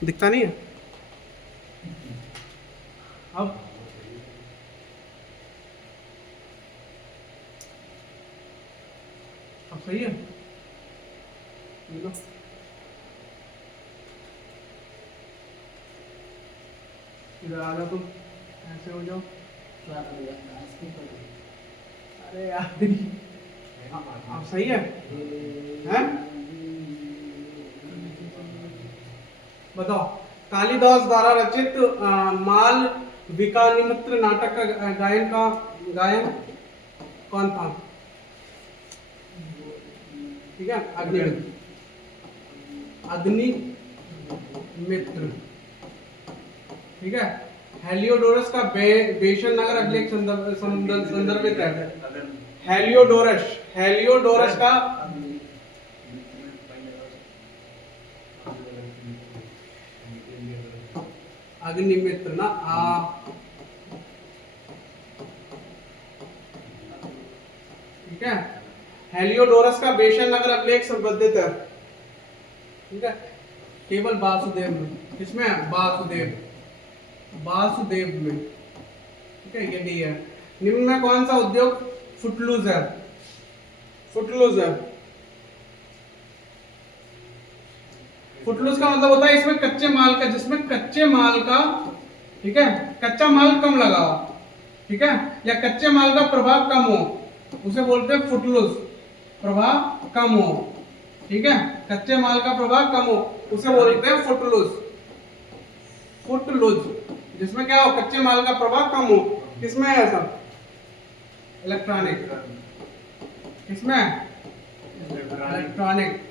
दिखता नहीं है अब। अब सही है, ये लो। इधर आ जाओ तुम, ऐसे हो जाओ। अरे यार अब सही है हैं? बताओ, कालिदास द्वारा रचित माल विकानिमित्र नाटक का गायन कौन था? ठीक है, अग्निमित्र। अग्निमित्र, ठीक है। हेलियोडोरस का बेशन नगर अभिलेख संदर्भित है। हेलियोडोरस का अग्निमित्र ना ठीक है। हेलियोडोरस का बेशन नगर अभिलेख संबंधित है, ठीक है। केवल वासुदेव में, किसमें? वासुदेव में, ठीक है। ये डी है। निम्न में कौन सा उद्योग फुटलूज है? फुटलूज का मतलब होता है इसमें कच्चे माल का, जिसमें कच्चे माल का, ठीक है, कच्चा माल कम लगाओ, ठीक है, या कच्चे माल का प्रभाव कम हो, उसे बोलते हैं फुटलूज। प्रभाव कम हो, ठीक है, कच्चे माल का प्रभाव कम हो, उसे बोलते हैं फुटलूज। जिसमें क्या हो, कच्चे माल का प्रभाव कम हो। किसमें है ऐसा? इलेक्ट्रॉनिक। किसमें? इलेक्ट्रॉनिक।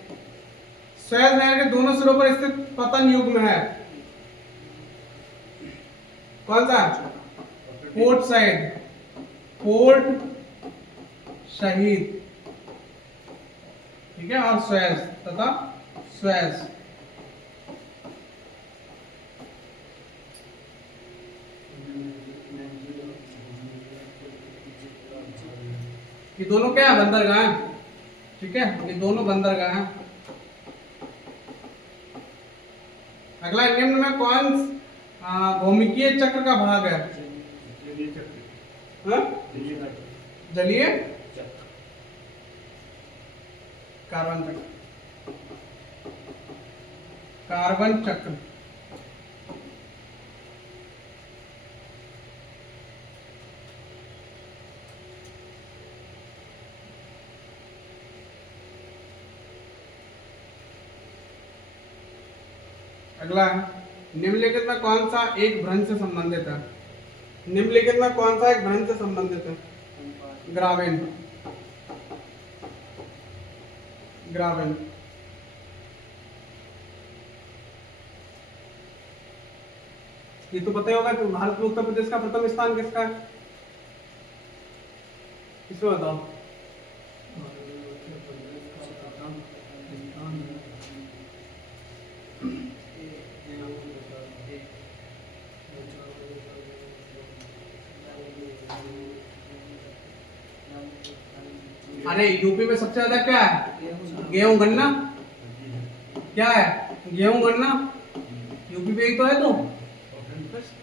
सुएज नहर के दोनों सिरों पर स्थित पतन युग्म है, कौन सा? पोर्ट शहीद, ठीक है, और सुएज तथा सुएज। ये दोनों क्या है? बंदरगाह है, ठीक है, ये दोनों बंदरगाह हैं। अगला, निम्न में कौन भौमिकीय चक्र का भाग है? जलीय कार्बन चक्र। अगला, निम्नलिखित में कौन सा एक भ्रंश से संबंधित है? निम्नलिखित में कौन सा एक भ्रंश से संबंधित है? ग्रावेन। ये तो पता ही होगा कि भारत में उत्तर प्रदेश का प्रथम स्थान किसका है? इसमें बताओ। अरे यूपी में सबसे ज्यादा क्या है? गेहूं गन्ना। क्या है? गेहूं गन्ना, यूपी में ही तो है। तो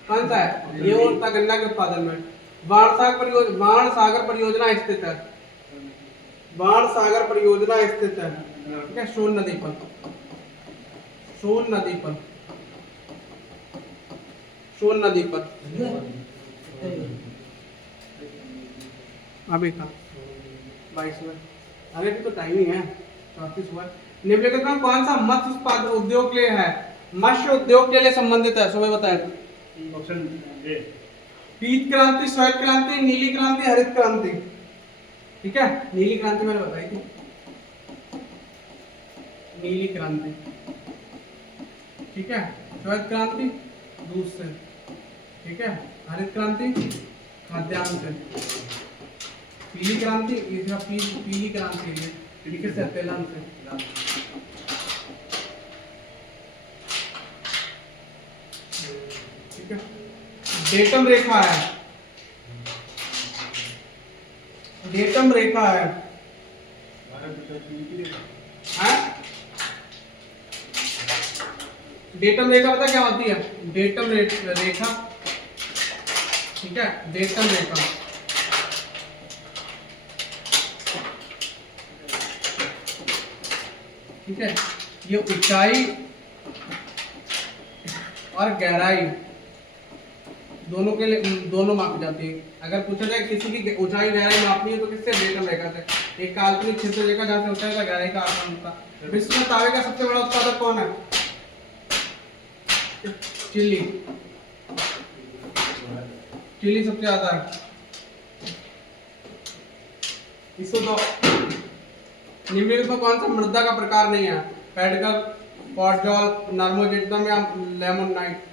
कौन सा है? गेहूं तथा गन्ना के उत्पादन में बाण सागर परियोजना स्थित है। बाण सागर परियोजना स्थित है, ठीक है, सोन नदी पर। अभी कहा 22 में, अरे भी तो टाइम ही है, 34 हुआ। निम्नलिखित में कौन सा मत्स्य उत्पादन उद्योग के लिए है? मत्स्य उद्योग के लिए संबंधित है, सुबह बताए। ऑप्शन ए, पीत क्रांति, श्वेत क्रांति, नीली क्रांति, हरित क्रांति, ठीक है। नीली क्रांति मैंने बताई थी, नीली क्रांति, ठीक है। श्वेत क्रांति दूध से, ठीक है। हरित क्रांति खाद्यान्न से। पीली क्रांति, पीली क्रांति से तेलन से। ठीक है। डेटम रेखा है, डेटम रेखा है, डेटम रेखा पता क्या होती है? डेटम रेखा, ठीक है, डेटम रेखा ठीक है, ये ऊंचाई और गहराई दोनों के लिए दोनों मापी जाती है। अगर पूछा जाए किसी की ऊंचाई गहराई मापनी है तो किससे? डेटम रेखा से। एक काल्पनिक क्षेत्र रेखा जहाँ से ऊंचाई का गहराई का आकलन होता है। विश्व में तांबे का सबसे बड़ा उत्पादक कौन है? चिली। चिली सबसे ज्यादा है। इसको तो निम्नलिखित में कौन सा मृदा का प्रकार नहीं है? पेडगर, पॉटजॉल, नर्मोजेटम या लेमोनाइट?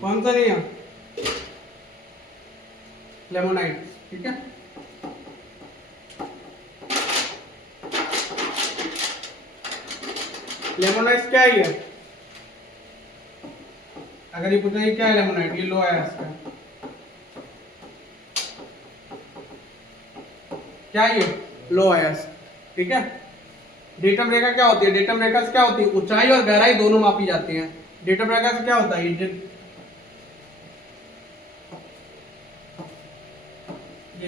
कौन सा नहीं है? लेमोनाइट, ठीक है। लेमोनाइट क्या ही है? अगर ये पूछा क्या है लेमोनाइट, ये लो है इसका, क्या ये? लो है, ठीक है। डेटम रेखा क्या होती है? डेटम रेखा से क्या होती है? ऊंचाई और गहराई दोनों मापी जाती है। डेटम रेखा से क्या होता है? ये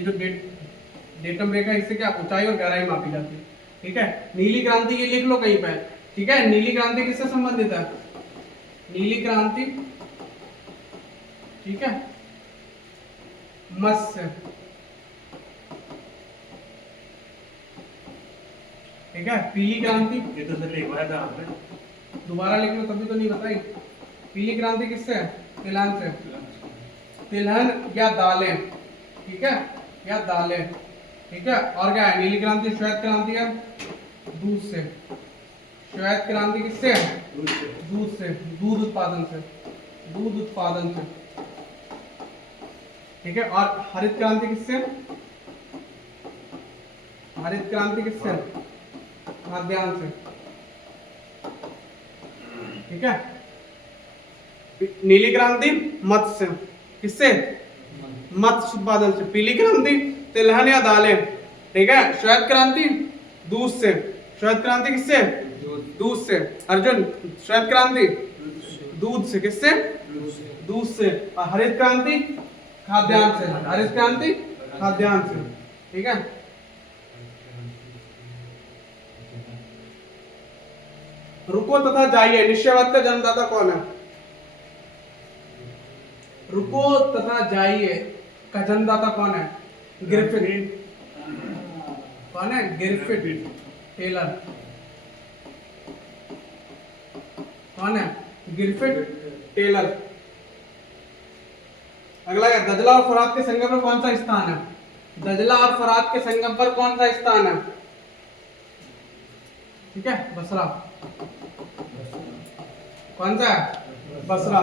जो डेटम रेखा, इससे क्या ऊंचाई और गहराई मापी जाती है, ठीक है। नीली क्रांति, ये लिख लो कहीं पे, ठीक है। नीली क्रांति किससे संबंधित है? नीली क्रांति, ठीक है, मत्स्य, ठीक है। पीली क्रांति, ये तो सर लिखवाया था आपने, दोबारा लिख लो तभी तो नहीं बताई। पीली क्रांति किससे है? तिलहन से। तिलहन या दालें, ठीक है, या दालें, ठीक है। और क्या है? नीली क्रांति श्वेत क्रांति है दूध से। श्वेत क्रांति किससे है? दूध से, दूध उत्पादन से, दूध उत्पादन से, ठीक है। और हरित क्रांति किससे? हरित क्रांति किससे? खाद्यान्न से, ठीक है। नीली क्रांति मत्स्य, किससे? मत्स्य उत्पादन से। पीली क्रांति तिलहन या दालें, ठीक है। श्वेत क्रांति दूध से। श्वेत क्रांति किससे? दूध से। अर्जुन, श्वेत क्रांति दूध से, किससे? दूध से। और हरित क्रांति खाद्यान्न से। हरित क्रांति खाद्यान्न से, ठीक है। रुको तथा जाइए, निश्चयवाद का जन्मदाता कौन है? रुको तथा जाइए का जन्मदाता कौन है? ग्रिफिथ। कौन है? Griffith Taylor. कौन है? Griffith Taylor. अगला है, दजला और फरात के संगम पर कौन सा स्थान है? दजला और फरात के संगम पर कौन सा स्थान है? ठीक है, बसरा। कौन सा है? बसरा।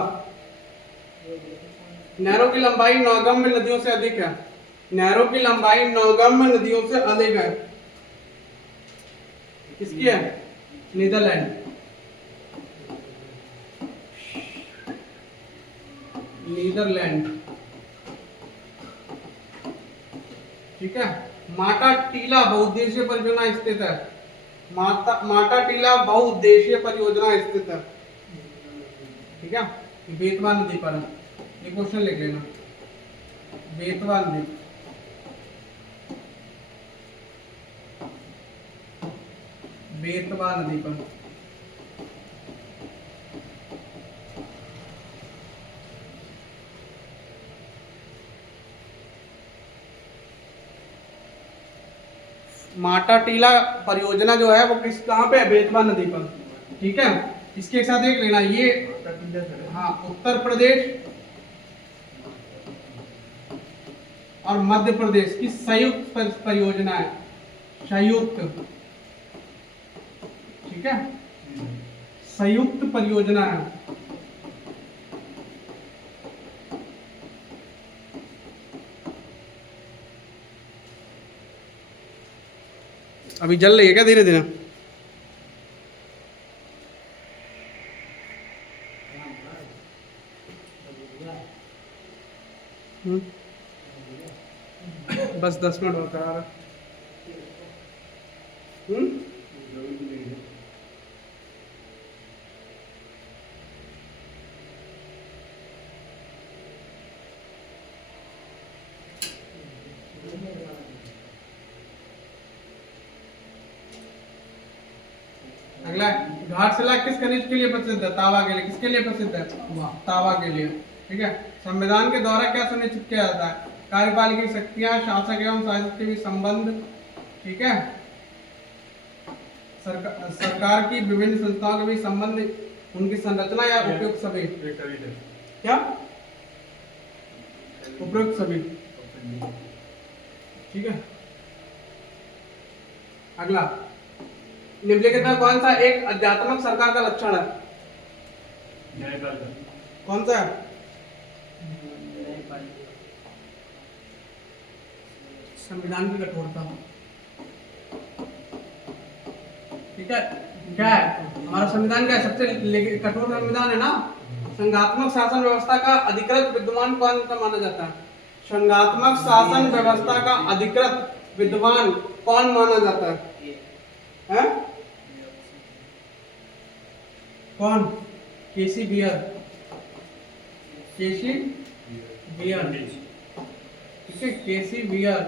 नहरों की लंबाई नौगम्य नदियों से अधिक है। नहरों की लंबाई नौगम्य नदियों से अधिक है। किसकी है? नीदरलैंड। नीदरलैंड, ठीक है। माटा टीला बहुउद्देशीय परियोजना स्थित है। माटा टीला बहुउद्देशीय परियोजना स्थित है, ठीक है। बेतवा नदी पर है। ये क्वेश्चन लिख लेना, बेतवा नदी, बेतवा नदी पर। माटा टीला परियोजना जो है वो किस कहाँ पे है? बेतवा नदी पर, ठीक है। इसके साथ देख लेना, ये हाँ उत्तर प्रदेश और मध्य प्रदेश की संयुक्त परियोजना है। संयुक्त, ठीक है, संयुक्त परियोजना है। अभी जल रही है क्या धीरे धीरे? बस 10 मिनट और करा रहा। अगला घाटशिला किस खनिज के लिए प्रसिद्ध है? तावा के लिए। किसके लिए प्रसिद्ध है? तावा के लिए। ठीक है। संविधान के द्वारा क्या सुनिश्चित किया जाता है? कार्यपालिका की शक्तियां, शासक एवं शासित के बीच संबंध। ठीक है। सरकार की विभिन्न संस्थाओं के बीच संबंध, उनकी संरचना या उपयुक्त सभी। क्या? उपयुक्त सभी। ठीक है। अगला निम्नलिखित में कौन सा एक आध्यात्मिक सरकार का लक्षण है? कौन सा है? संविधान की कठोरता। ठीक है। क्या है हमारा संविधान? क्या है? सबसे कठोर संविधान है ना। संघात्मक शासन व्यवस्था का अधिकृत विद्वान कौन सा माना जाता है? संघात्मक शासन व्यवस्था का अधिकृत विद्वान कौन माना जाता है? कौन? केसी बियर। केसी बियर। ठीक है। केसी बियर।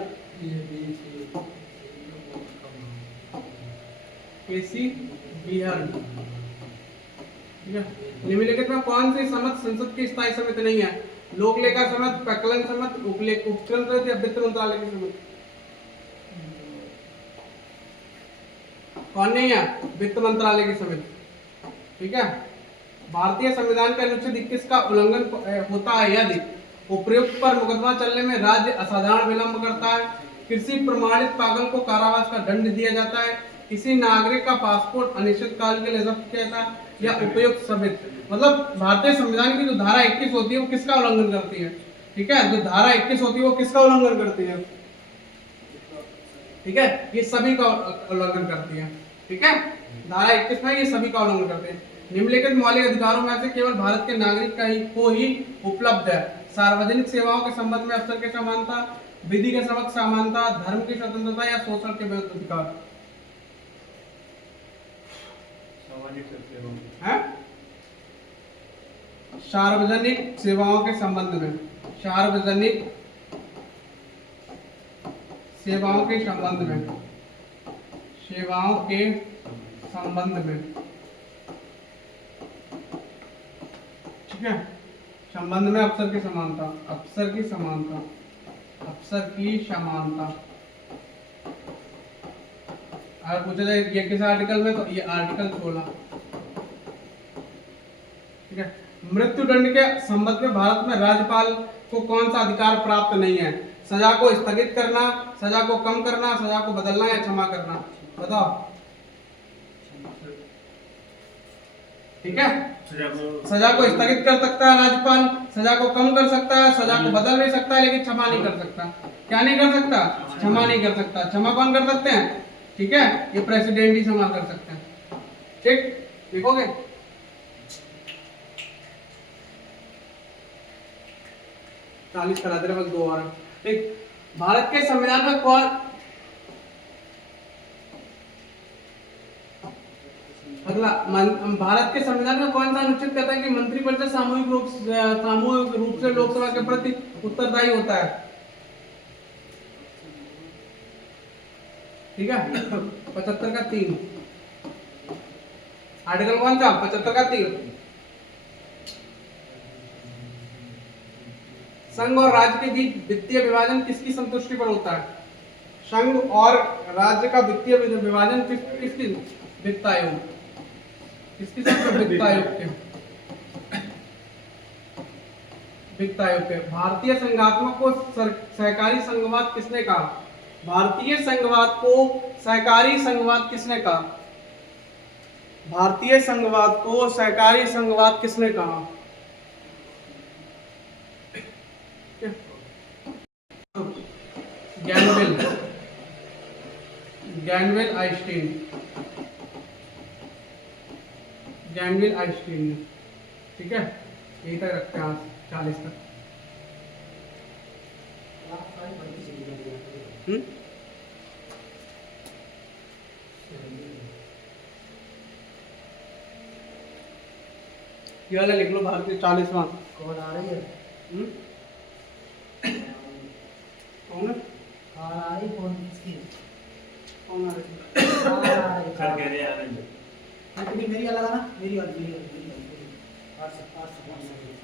केसी बियर। ठीक है। निम्नलिखित में कौन सी समिति संसद की स्थायी समिति नहीं है? लोक लेखा समिति, प्रकलन समिति, उपक्रम समिति या वित्त मंत्रालय की समिति? कौन नहीं है? वित्त मंत्रालय की समिति। ठीक है। भारतीय संविधान के अनुच्छेद 21 का उल्लंघन होता है यदि उपयुक्त पर मुकदमा चलने में राज्य असाधारण विलंब करता है, किसी प्रमाणित पागल को कारावास का दंड दिया जाता है, किसी नागरिक का पासपोर्ट अनिश्चित काल के लिए जब्त किया जाता है, या उपयुक्त समिति। मतलब भारतीय संविधान की जो धारा 21 होती है वो किसका उल्लंघन करती है? ठीक है। जो धारा 21 होती है वो किसका उल्लंघन करती है? ठीक है। ये सभी का उल्लंघन करती है। ठीक है। धारा 21 में ये सभी का उल्लंघन करते हैं। निम्नलिखित मौलिक अधिकारों में से केवल भारत के नागरिक को ही उपलब्ध है सार्वजनिक सेवाओं के संबंध में अवसर की समानता, विधि के समक्ष समानता, धर्म की स्वतंत्रता या शोषण के विरुद्ध अधिकार। सार्वजनिक सेवाओं के संबंध में, सार्वजनिक सेवाओं के संबंध में, सेवाओं के संबंध में। ठीक है। संबंध में अवसर की समानता, अवसर की समानता, अवसर की समानता। अगर पूछा जाए ये किस आर्टिकल में, तो ये आर्टिकल 16। ठीक है। मृत्यु दंड के संबंध में भारत में राज्यपाल को कौन सा अधिकार प्राप्त नहीं है? सजा को स्थगित करना, सजा को कम करना, सजा को बदलना या क्षमा करना? बताओ। ठीक है। सजा को स्थगित कर सकता है राज्यपाल, सजा को कम कर सकता है, सजा को बदल भी सकता है, लेकिन क्षमा नहीं कर सकता। क्या नहीं कर सकता? क्षमा नहीं कर सकता। क्षमा कौन कर सकते हैं? ठीक है। ये प्रेसिडेंट ही क्षमा कर सकते हैं। ठीक, लिखोगे? चालीस करा दे, बस 2 और। ठीक। भारत के संविधान में कौन, अगला भारत के संविधान में कौन सा अनुच्छेद कहता है कि मंत्रिपरिषद सामूहिक रूप से लोकसभा के प्रति उत्तरदायी होता है? ठीक है। 75 का 3। आर्टिकल कौन सा? 75 का 3। संघ और राज्य के बीच वित्तीय विभाजन किसकी संतुष्टि पर होता है? संघ और राज्य का वित्तीय विभाजन किसकी? वित्त आयोग। किसकी? वित्त आयोग के। वित्त आयोग के। भारतीय संघात्मक को सहकारी संघवाद किसने कहा? भारतीय संघवाद को सहकारी संघवाद किसने कहा? भारतीय संघवाद को सहकारी संघवाद किसने कहा? गैनविल आइंस्टीन ने। ठीक है। यही तक रखते हैं 40 तक। ये वाला लिख लो, भारतीय 40वां। कौन आ रही है? कौन आ रही? कौन किसकी? कौन आ रही? आ रही। नहीं मेरी अलग है ना, मेरी और 8 से 5 से 5 से